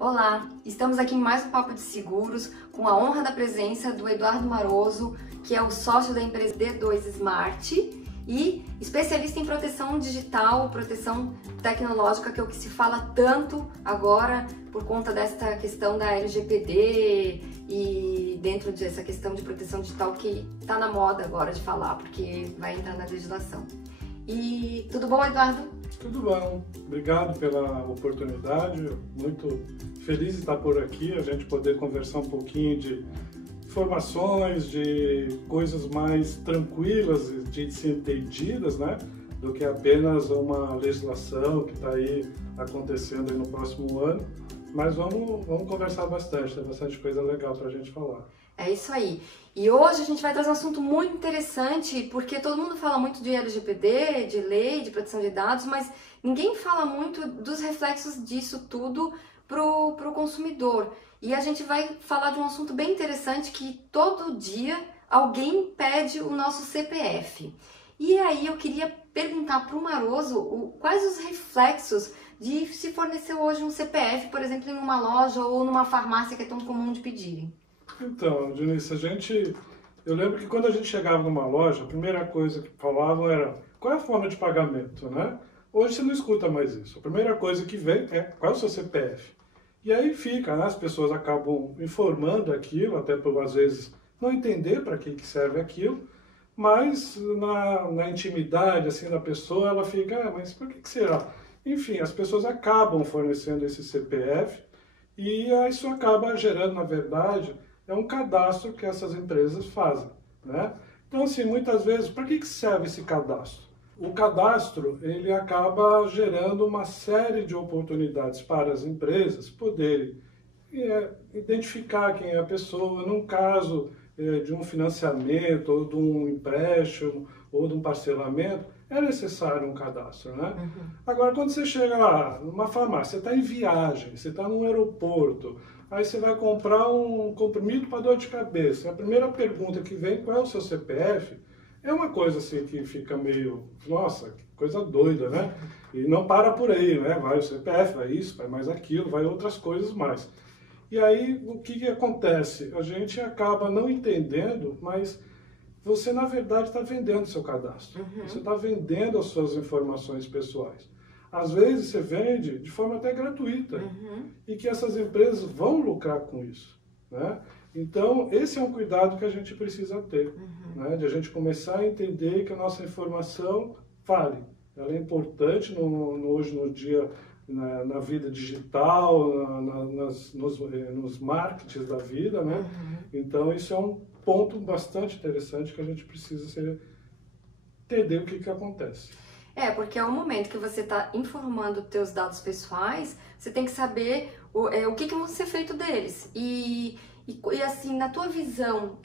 Olá, estamos aqui em mais um Papo de Seguros com a honra da presença do Eduardo Maroso, que é o sócio da empresa D2 Smart e especialista em proteção digital, proteção tecnológica, que é o que se fala tanto agora por conta desta questão da LGPD e dentro dessa questão de proteção digital que está na moda agora de falar, porque vai entrar na legislação. E tudo bom, Eduardo? Tudo bom, obrigado pela oportunidade, muito feliz de estar por aqui, a gente poder conversar um pouquinho de informações, de coisas mais tranquilas de ser entendidas, né? Do que apenas uma legislação que está aí acontecendo aí no próximo ano. Mas vamos conversar bastante, tem bastante coisa legal para a gente falar. É isso aí. E hoje a gente vai trazer um assunto muito interessante, porque todo mundo fala muito de LGPD, de lei, de proteção de dados, mas ninguém fala muito dos reflexos disso tudo pro consumidor. E a gente vai falar de um assunto bem interessante que todo dia alguém pede o nosso CPF. E aí eu queria perguntar para o Maroso quais os reflexos de se fornecer hoje um CPF, por exemplo, em uma loja ou numa farmácia que é tão comum de pedirem. Então, Diniz, eu lembro que quando a gente chegava numa loja, a primeira coisa que falavam era qual é a forma de pagamento, né? Hoje você não escuta mais isso. A primeira coisa que vem é qual é o seu CPF. E aí fica, né? As pessoas acabam informando aquilo, até por às vezes não entender para que serve aquilo, mas na intimidade assim da pessoa ela fica, mas por que será? Enfim, as pessoas acabam fornecendo esse CPF e isso acaba gerando, na verdade, é um cadastro que essas empresas fazem, né? Então, assim, muitas vezes, para que serve esse cadastro? O cadastro, ele acaba gerando uma série de oportunidades para as empresas poderem identificar quem é a pessoa, num caso de um financiamento, ou de um empréstimo, ou de um parcelamento, é necessário um cadastro, né? Uhum. Agora, quando você chega lá numa farmácia, você está em viagem, você está num aeroporto, aí você vai comprar um comprimido para dor de cabeça. A primeira pergunta que vem, qual é o seu CPF? É uma coisa assim que fica meio, nossa, que coisa doida, né? E não para por aí, né? Vai o CPF, vai isso, vai mais aquilo, vai outras coisas mais. E aí, o que acontece? A gente acaba não entendendo, mas você, na verdade, está vendendo seu cadastro. Uhum. Você está vendendo as suas informações pessoais. Às vezes, você vende de forma até gratuita. Uhum. E que essas empresas vão lucrar com isso, né? Então, esse é um cuidado que a gente precisa ter. Uhum. Né? De a gente começar a entender que a nossa informação vale. Ela é importante hoje no dia, na vida digital, nos marketings da vida, né? Uhum. Então, isso é um ponto bastante interessante que a gente precisa entender o que acontece. Porque é o momento que você está informando os teus dados pessoais, você tem que saber o que vão ser feito deles. E assim, na tua visão,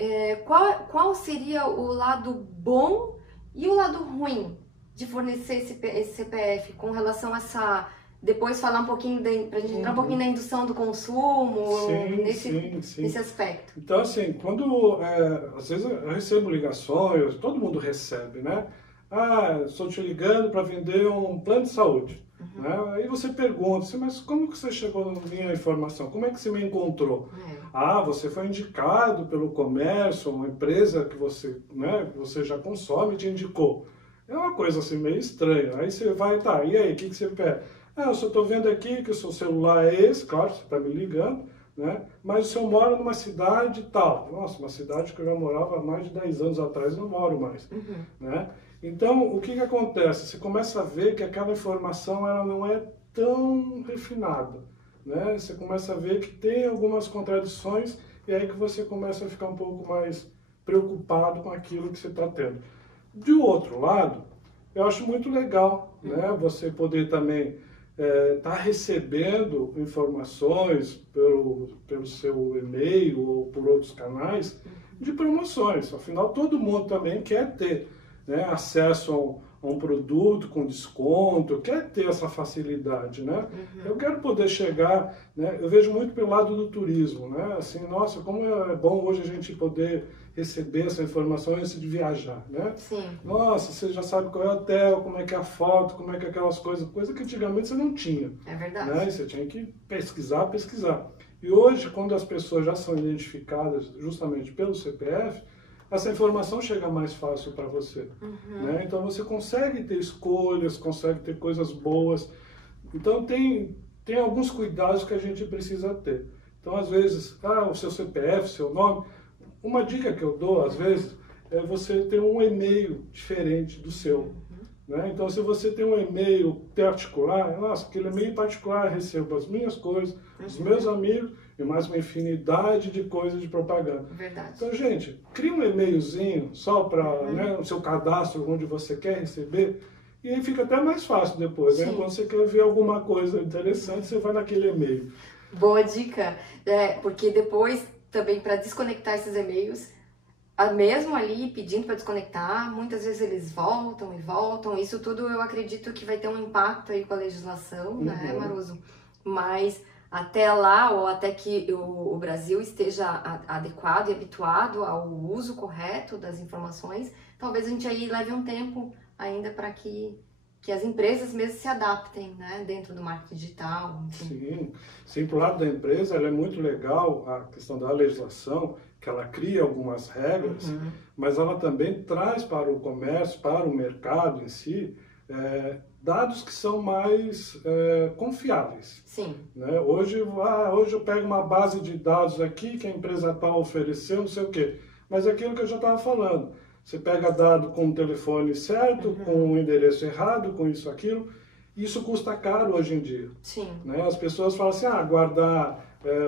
qual seria o lado bom e o lado ruim de fornecer esse CPF com relação a essa... Depois falar um pouquinho, para a gente entrar um pouquinho na indução do consumo, nesse aspecto. Então, assim, quando, às vezes eu recebo ligações, todo mundo recebe, né? Ah, estou te ligando para vender um plano de saúde. Uhum. Né? Aí você pergunta, assim, mas como que você chegou na minha informação? Como é que você me encontrou? Ah, você foi indicado pelo comércio, uma empresa que você já consome te indicou. É uma coisa assim meio estranha. Aí você vai, tá, e aí, o que você pede? Ah, eu só estou vendo aqui que o seu celular é esse, claro, você está me ligando, né? Mas o senhor mora numa cidade tal. Nossa, uma cidade que eu já morava há mais de 10 anos atrás, não moro mais. Uhum. Né? Então, o que acontece? Você começa a ver que aquela informação ela não é tão refinada. Né? Você começa a ver que tem algumas contradições e aí que você começa a ficar um pouco mais preocupado com aquilo que você está tendo. De outro lado, eu acho muito legal, né? Você poder também tá recebendo informações pelo seu e-mail ou por outros canais de promoções. Afinal, todo mundo também quer ter, né, acesso a um produto com desconto, quer ter essa facilidade, né? Eu quero poder chegar, né? Eu vejo muito pelo lado do turismo, né? Assim, nossa, como é bom hoje a gente poder receber essa informação antes de viajar, né? Sim. Nossa, você já sabe qual é o hotel, como é que é a foto, como é que é aquelas coisas, coisa que antigamente você não tinha. É verdade. Né? Você tinha que pesquisar. E hoje, quando as pessoas já são identificadas justamente pelo CPF, essa informação chega mais fácil para você. Né? Então você consegue ter escolhas, consegue ter coisas boas. Então tem alguns cuidados que a gente precisa ter. Então às vezes, o seu CPF, seu nome, uma dica que eu dou às vezes é você ter um e-mail diferente do seu. Né? Então se você tem um e-mail particular, nossa, aquele e-mail particular recebo as minhas coisas, os meus amigos e mais uma infinidade de coisas de propaganda. Verdade. Então, gente, cria um e-mailzinho só para o seu cadastro, onde você quer receber, e aí fica até mais fácil depois. Né? Quando você quer ver alguma coisa interessante, você vai naquele e-mail. Boa dica, porque depois também para desconectar esses e-mails, mesmo ali pedindo para desconectar, muitas vezes eles voltam e voltam. Isso tudo eu acredito que vai ter um impacto aí com a legislação, né, Maruso? Mas até lá, ou até que o Brasil esteja adequado e habituado ao uso correto das informações, talvez a gente aí leve um tempo ainda para que as empresas mesmo se adaptem, né, dentro do marketing digital. Enfim. Sim, pro lado da empresa, ela é muito legal a questão da legislação, que ela cria algumas regras, mas ela também traz para o comércio, para o mercado em si, dados que são mais confiáveis. Sim. Né? Hoje eu pego uma base de dados aqui que a empresa tal ofereceu, não sei o quê, mas é aquilo que eu já estava falando. Você pega dado com o telefone certo, com o endereço errado, com isso, aquilo. Isso custa caro hoje em dia. Sim. Né? As pessoas falam assim, guardar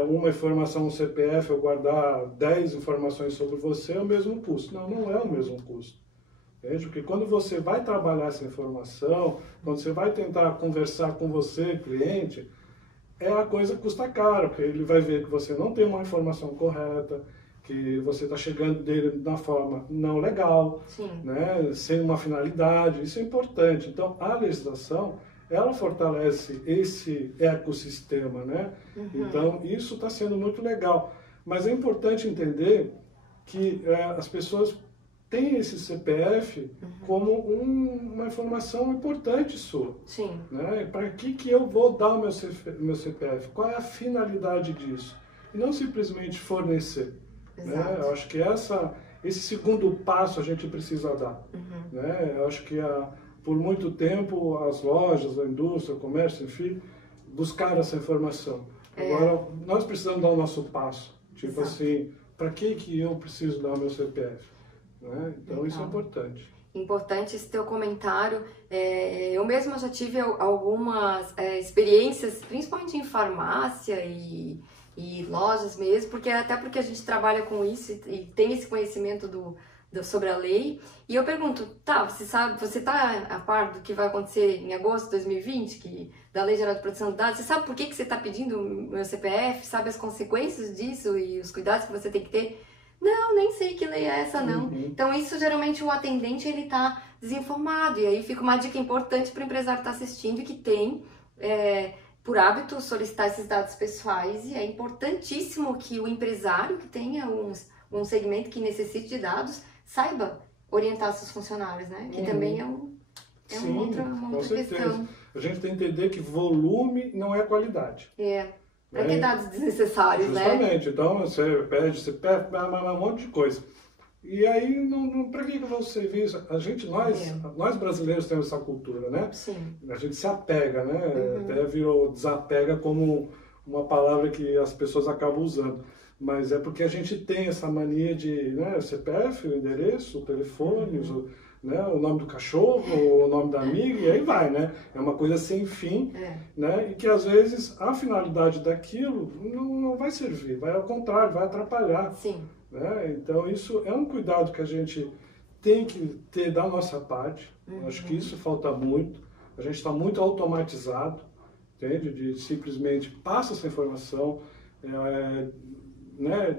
uma informação no CPF ou guardar 10 informações sobre você é o mesmo custo. Não, não é o mesmo custo. Entende? Porque quando você vai trabalhar essa informação, quando você vai tentar conversar com você, cliente, a coisa que custa caro, porque ele vai ver que você não tem uma informação correta, que você está chegando dele da forma não legal, né, sem uma finalidade, isso é importante. Então, a legislação, ela fortalece esse ecossistema, né? Então, isso está sendo muito legal. Mas é importante entender que as pessoas têm esse CPF como uma informação importante sua. Sim. Né? Para que eu vou dar o meu CPF? Qual é a finalidade disso? E não simplesmente fornecer. Né? Eu acho que esse segundo passo a gente precisa dar. Né? Eu acho que por muito tempo as lojas, a indústria, o comércio, enfim, buscaram essa informação. Agora nós precisamos dar o nosso passo. Tipo assim, para que eu preciso dar o meu CPF? Né? Então isso é importante. Importante esse teu comentário. Eu mesma já tive algumas experiências, principalmente em farmácia e lojas mesmo, até porque a gente trabalha com isso e tem esse conhecimento sobre a lei. E eu pergunto, você tá a par do que vai acontecer em agosto de 2020, da Lei Geral de Proteção de Dados? Você sabe por que você está pedindo o meu CPF? Sabe as consequências disso e os cuidados que você tem que ter? Não, nem sei que lei é essa, não. Então, isso geralmente o atendente, ele tá desinformado. E aí fica uma dica importante para o empresário estar assistindo, que tem, por hábito, solicitar esses dados pessoais. E é importantíssimo que o empresário que tenha um segmento que necessite de dados, saiba orientar seus funcionários, né? Que também é uma outra questão. A gente tem que entender que volume não é qualidade. Para que dados desnecessários, justamente, né? Justamente, então você pede um monte de coisa. E aí, para que eu vou servir isso? Nós brasileiros temos essa cultura, né? Sim. A gente se apega, né? Até virou desapega como uma palavra que as pessoas acabam usando. Mas é porque a gente tem essa mania de, né, CPF, o endereço, o telefone, o nome do cachorro, o nome da amiga, e aí vai, né? É uma coisa sem fim, né? E que às vezes a finalidade daquilo não vai servir, vai ao contrário, vai atrapalhar. Sim. Né? Então isso é um cuidado que a gente tem que ter da nossa parte. Acho que isso falta muito. A gente está muito automatizado, entende? De simplesmente passa essa informação, né?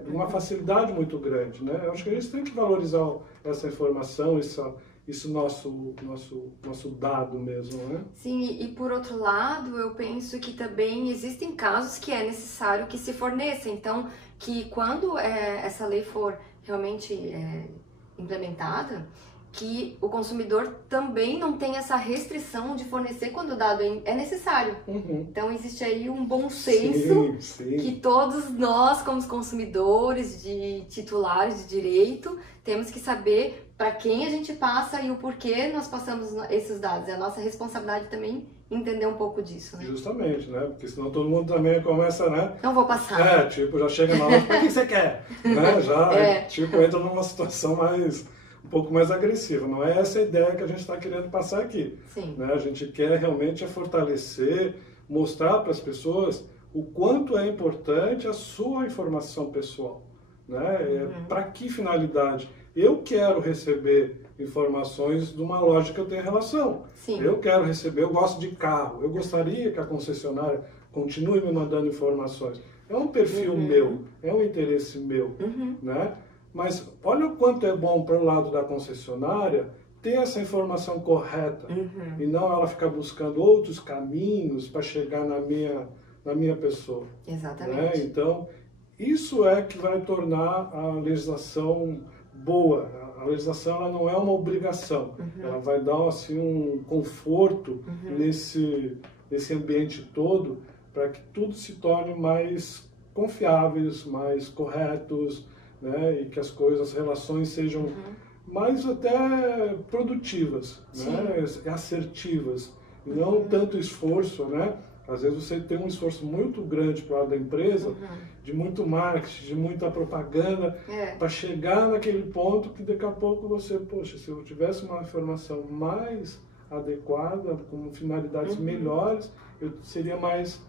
Uma facilidade muito grande, né? Eu acho que a gente tem que valorizar essa informação, esse nosso dado mesmo, né? Sim, e por outro lado, eu penso que também existem casos que é necessário que se forneça. Então, que quando essa lei for realmente implementada, que o consumidor também não tenha essa restrição de fornecer quando o dado é necessário. Uhum. Então, existe aí um bom senso que todos nós, como consumidores, de titulares de direito, temos que saber para quem a gente passa e o porquê nós passamos esses dados. É a nossa responsabilidade também entender um pouco disso, né? Justamente, né? Porque senão todo mundo também começa, né? Não vou passar. Tipo, já chega na hora, o que você quer? Né? Já, tipo, entra numa situação um pouco mais agressiva. Não é essa a ideia que a gente está querendo passar aqui. Sim. Né? A gente quer realmente fortalecer, mostrar para as pessoas o quanto é importante a sua informação pessoal. Né? Para que finalidade? Eu quero receber informações de uma loja que eu tenho relação. Sim. Eu quero receber, eu gosto de carro, eu gostaria que a concessionária continue me mandando informações. É um perfil meu, é um interesse meu, né? Mas olha o quanto é bom para o lado da concessionária ter essa informação correta e não ela ficar buscando outros caminhos para chegar na minha pessoa. Exatamente. Né? Então, isso é que vai tornar a legislação boa. A legislação ela não é uma obrigação, ela vai dar assim, um conforto nesse ambiente todo para que tudo se torne mais confiáveis, mais corretos, né? E que as relações sejam mais até produtivas, né? Assertivas, e não tanto esforço, né? Às vezes você tem um esforço muito grande para o lado da empresa, de muito marketing, de muita propaganda, para chegar naquele ponto que daqui a pouco você, poxa, se eu tivesse uma informação mais adequada, com finalidades melhores, eu seria mais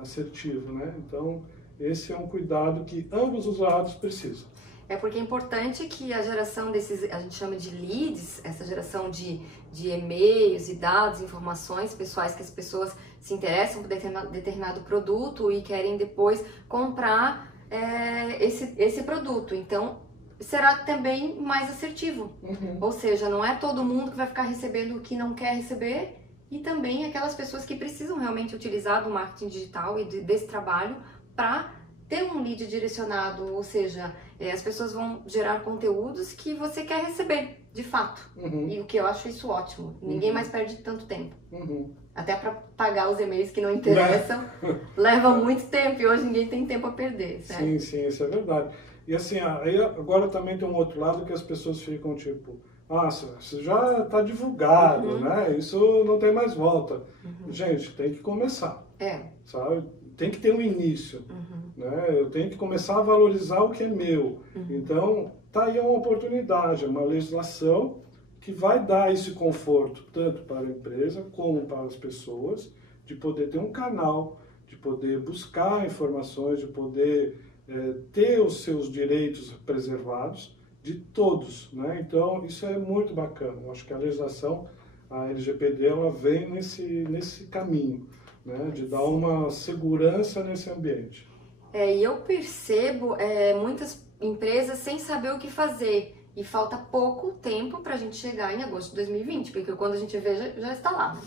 assertivo, né? Então, esse é um cuidado que ambos os lados precisam. É porque é importante que a geração desses, a gente chama de leads, essa geração de e-mails e dados, informações pessoais que as pessoas se interessam por determinado produto e querem depois comprar esse produto. Então, será também mais assertivo. Ou seja, não é todo mundo que vai ficar recebendo o que não quer receber e também aquelas pessoas que precisam realmente utilizar do marketing digital e desse trabalho para ter um lead direcionado, ou seja, as pessoas vão gerar conteúdos que você quer receber, de fato. E o que eu acho isso ótimo. Ninguém mais perde tanto tempo. Até para pagar os e-mails que não interessam, leva muito tempo e hoje ninguém tem tempo a perder, certo? Sim, sim, isso é verdade. E assim, aí agora também tem um outro lado que as pessoas ficam tipo, isso já está divulgado, né? Isso não tem mais volta. Gente, tem que começar, sabe? Tem que ter um início, né? Eu tenho que começar a valorizar o que é meu. Então, tá aí uma oportunidade, uma legislação que vai dar esse conforto tanto para a empresa como para as pessoas, de poder ter um canal, de poder buscar informações, de poder ter os seus direitos preservados de todos, né? Então, isso é muito bacana. Eu acho que a legislação, a LGPD, ela vem nesse caminho, né, de dar uma segurança nesse ambiente. E eu percebo muitas empresas sem saber o que fazer e falta pouco tempo para a gente chegar em agosto de 2020, porque quando a gente vê já está lá.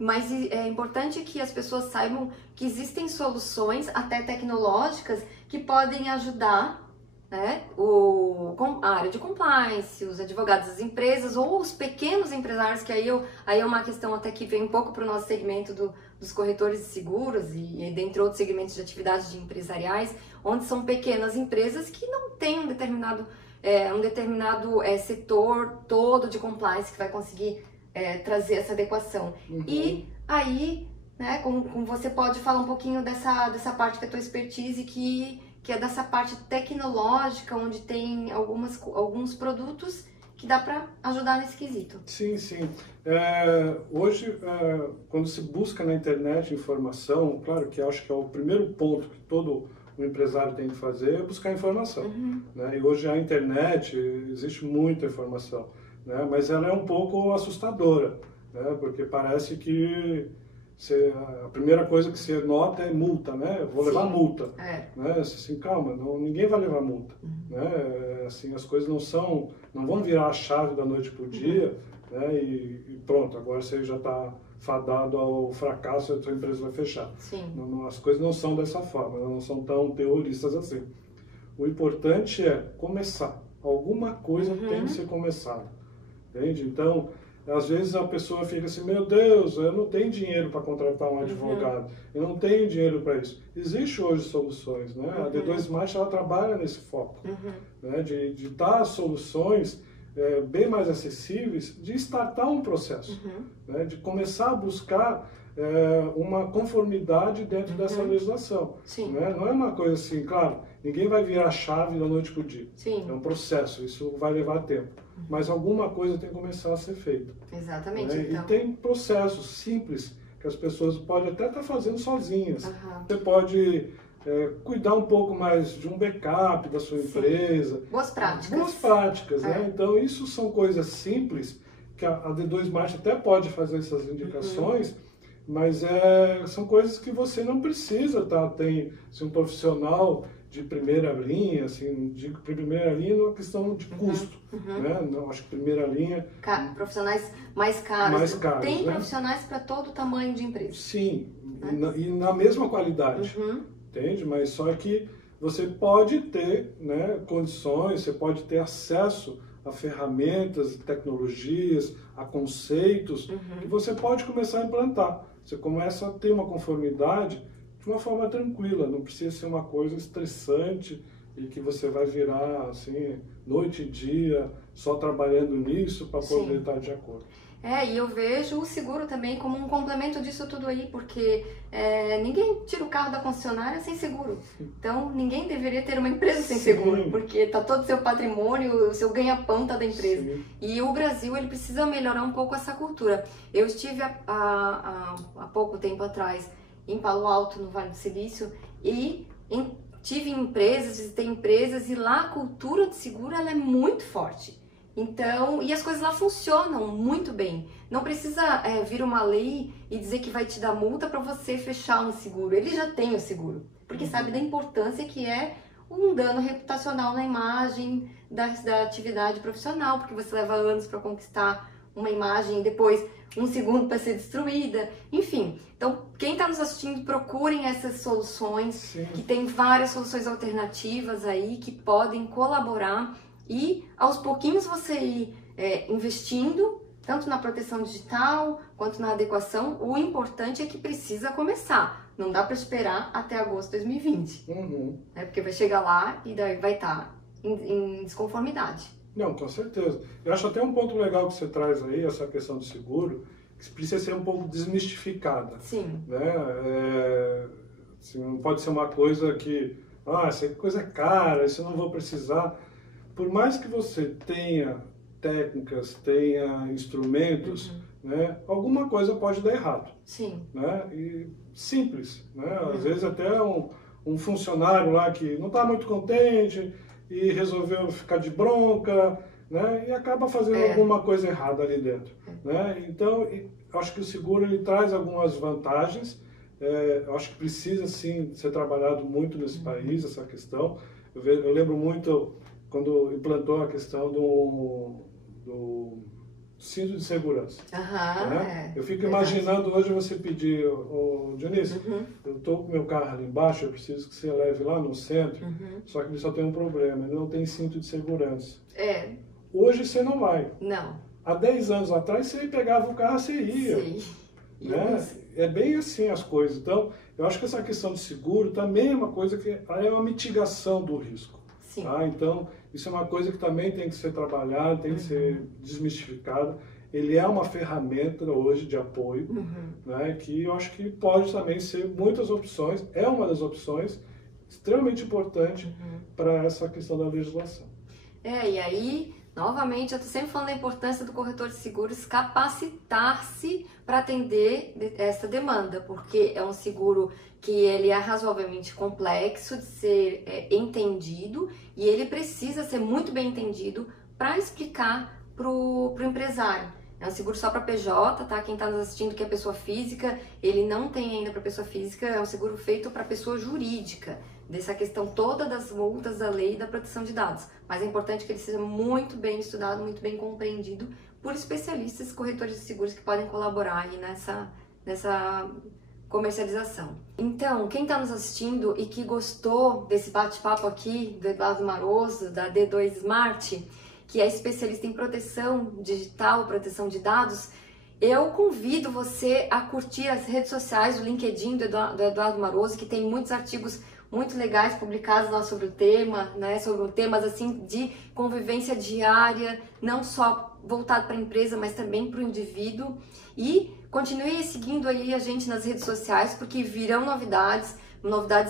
Mas é importante que as pessoas saibam que existem soluções, até tecnológicas, que podem ajudar, né, a área de compliance, os advogados das empresas ou os pequenos empresários, que aí é uma questão até que vem um pouco para o nosso segmento dos corretores de seguros e dentre outros segmentos de atividades empresariais, onde são pequenas empresas que não têm um determinado setor todo de compliance que vai conseguir trazer essa adequação. E aí, né, como você pode falar um pouquinho dessa parte que é a tua expertise, que é dessa parte tecnológica, onde tem alguns produtos que dá para ajudar nesse quesito. Sim, sim. Hoje, quando se busca na internet informação, claro que acho que é o primeiro ponto que todo o empresário tem que fazer é buscar informação. Né? E hoje a internet, existe muita informação, né? Mas ela é um pouco assustadora, né? Porque parece que a primeira coisa que você nota é multa, né? Eu vou levar multa. Né? Assim, calma, ninguém vai levar multa. Né? Assim, as coisas não vão virar a chave da noite para o dia, né? E pronto, agora você já está fadado ao fracasso e a sua empresa vai fechar. As coisas não são dessa forma, não são tão terroristas assim. O importante é começar. Alguma coisa tem que ser começada. Entende? Então, às vezes a pessoa fica assim, meu Deus, eu não tenho dinheiro para contratar um advogado, eu não tenho dinheiro para isso. Existem hoje soluções, né? A D2 Smart, ela trabalha nesse foco, né? De dar soluções bem mais acessíveis, de startar um processo, né? De começar a buscar uma conformidade dentro dessa legislação. Né? Não é uma coisa assim, claro, ninguém vai virar a chave da noite para o dia. É um processo, isso vai levar tempo. Mas alguma coisa tem que começar a ser feita. Exatamente. Né? Então... E tem processos simples que as pessoas podem até estar fazendo sozinhas. Você pode cuidar um pouco mais de um backup da sua empresa. Boas práticas. Boas práticas, né? Então, isso são coisas simples que a D2 Smart até pode fazer essas indicações, mas são coisas que você não precisa, tá? Tem assim, um profissional de primeira linha, assim, de primeira linha numa questão de custo, né? Não, acho que primeira linha... Profissionais mais caros. Mais caros, tem né? profissionais para todo tamanho de empresa. Sim, e na mesma qualidade, entende? Mas só que você pode ter, né, condições, você pode ter acesso a ferramentas, tecnologias, a conceitos que você pode começar a implantar. Você começa a ter uma conformidade de uma forma tranquila, não precisa ser uma coisa estressante e que você vai virar assim, noite e dia, só trabalhando nisso para poder estar de acordo. E eu vejo o seguro também como um complemento disso tudo aí, porque ninguém tira o carro da concessionária sem seguro. Então, ninguém deveria ter uma empresa sem seguro, porque tá todo o seu patrimônio, o seu ganha-pão tá da empresa. E o Brasil, ele precisa melhorar um pouco essa cultura. Eu estive há pouco tempo atrás em Palo Alto, no Vale do Silício, e tive empresas, visitei empresas, e lá a cultura de seguro ela é muito forte. Então, e as coisas lá funcionam muito bem. Não precisa vir uma lei e dizer que vai te dar multa para você fechar um seguro. Ele já tem o seguro, porque sabe da importância que é um dano reputacional na imagem da atividade profissional, porque você leva anos para conquistar uma imagem e depois um segundo para ser destruída. Enfim, então quem está nos assistindo, procurem essas soluções, que tem várias soluções alternativas aí que podem colaborar. E aos pouquinhos você ir investindo, tanto na proteção digital quanto na adequação. O importante é que precisa começar. Não dá para esperar até agosto de 2020. Porque vai chegar lá e daí vai estar em desconformidade. Não, com certeza. Eu acho até um ponto legal que você traz aí, essa questão do seguro, que precisa ser um pouco desmistificada. Né? Assim, não pode ser uma coisa que, essa coisa é cara, isso eu não vou precisar. Por mais que você tenha técnicas, tenha instrumentos, né, alguma coisa pode dar errado. Né? E simples. Né? Às vezes até um funcionário lá que não está muito contente e resolveu ficar de bronca, né, e acaba fazendo alguma coisa errada ali dentro. Né? Então, acho que o seguro ele traz algumas vantagens. Acho que precisa sim ser trabalhado muito nesse país, essa questão. Eu lembro muito quando implantou a questão do cinto de segurança. Né? Eu fico imaginando hoje você pedir, Dionísio, eu estou com meu carro ali embaixo, eu preciso que você leve lá no centro, só que ele só tem um problema, ele não tem cinto de segurança. Hoje você não vai. Não. Há 10 anos atrás, você pegava o carro, você ia. Né? É bem assim as coisas. Então, eu acho que essa questão de seguro também é uma coisa que é uma mitigação do risco. Tá? Então, isso é uma coisa que também tem que ser trabalhada, tem que ser desmistificada. Ele é uma ferramenta hoje de apoio, né, que eu acho que pode também ser muitas opções, é uma das opções extremamente importante para essa questão da legislação. E aí, novamente, eu estou sempre falando da importância do corretor de seguros capacitar-se para atender essa demanda, porque é um seguro que ele é razoavelmente complexo de ser entendido e ele precisa ser muito bem entendido para explicar para o empresário. É um seguro só para PJ, tá? Quem está nos assistindo que é pessoa física, ele não tem ainda para pessoa física, é um seguro feito para pessoa jurídica, dessa questão toda das multas da lei da proteção de dados. Mas é importante que ele seja muito bem estudado, muito bem compreendido por especialistas, corretores de seguros que podem colaborar aí nessa comercialização. Então, quem está nos assistindo e que gostou desse bate-papo aqui do Eduardo Maroso, da D2 Smart, que é especialista em proteção digital, proteção de dados, eu convido você a curtir as redes sociais, o LinkedIn do Eduardo Maroso, que tem muitos artigos muito legais publicados lá sobre o tema, né, sobre temas assim de convivência diária, não só voltado para a empresa, mas também para o indivíduo. E continue seguindo aí a gente nas redes sociais, porque virão novidades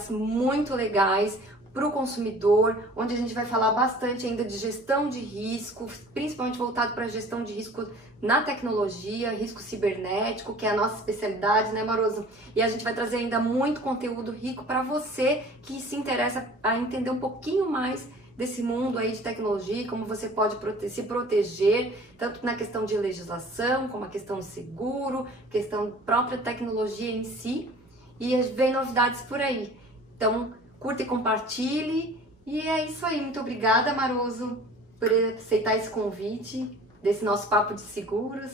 muito legais para o consumidor, onde a gente vai falar bastante ainda de gestão de risco, principalmente voltado para a gestão de risco na tecnologia, risco cibernético, que é a nossa especialidade, né, Maroso? E a gente vai trazer ainda muito conteúdo rico para você que se interessa a entender um pouquinho mais desse mundo aí de tecnologia, como você pode se proteger, tanto na questão de legislação, como a questão de seguro, questão própria tecnologia em si, e vem novidades por aí. Então, curta e compartilhe, e é isso aí. Muito obrigada, Maroso, por aceitar esse convite desse nosso papo de seguros.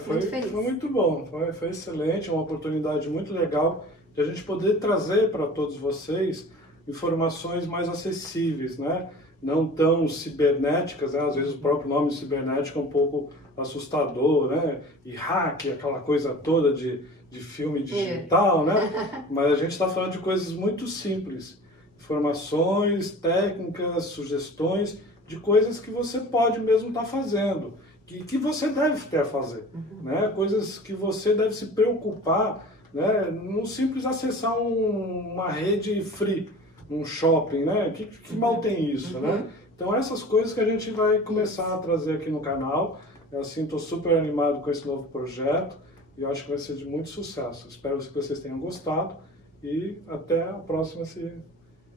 Foi muito bom, foi excelente, uma oportunidade muito legal de a gente poder trazer para todos vocês informações mais acessíveis, né? Não tão cibernéticas, né? Às vezes o próprio nome cibernético é um pouco assustador, né? E hack, aquela coisa toda de filme digital, né? Mas a gente está falando de coisas muito simples, informações, técnicas, sugestões de coisas que você pode mesmo estar fazendo, que você deve ter a fazer, né? Coisas que você deve se preocupar, né? Não simples acessar uma rede free, um shopping, né? Que mal tem isso, né? Então essas coisas que a gente vai começar a trazer aqui no canal. Eu assim, estou super animado com esse novo projeto e eu acho que vai ser de muito sucesso. Espero que vocês tenham gostado e até a próxima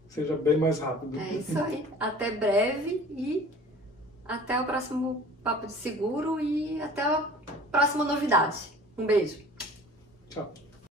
seja bem mais rápido. É isso aí. Até breve e até o próximo Papo de Seguro e até a próxima novidade. Um beijo. Tchau.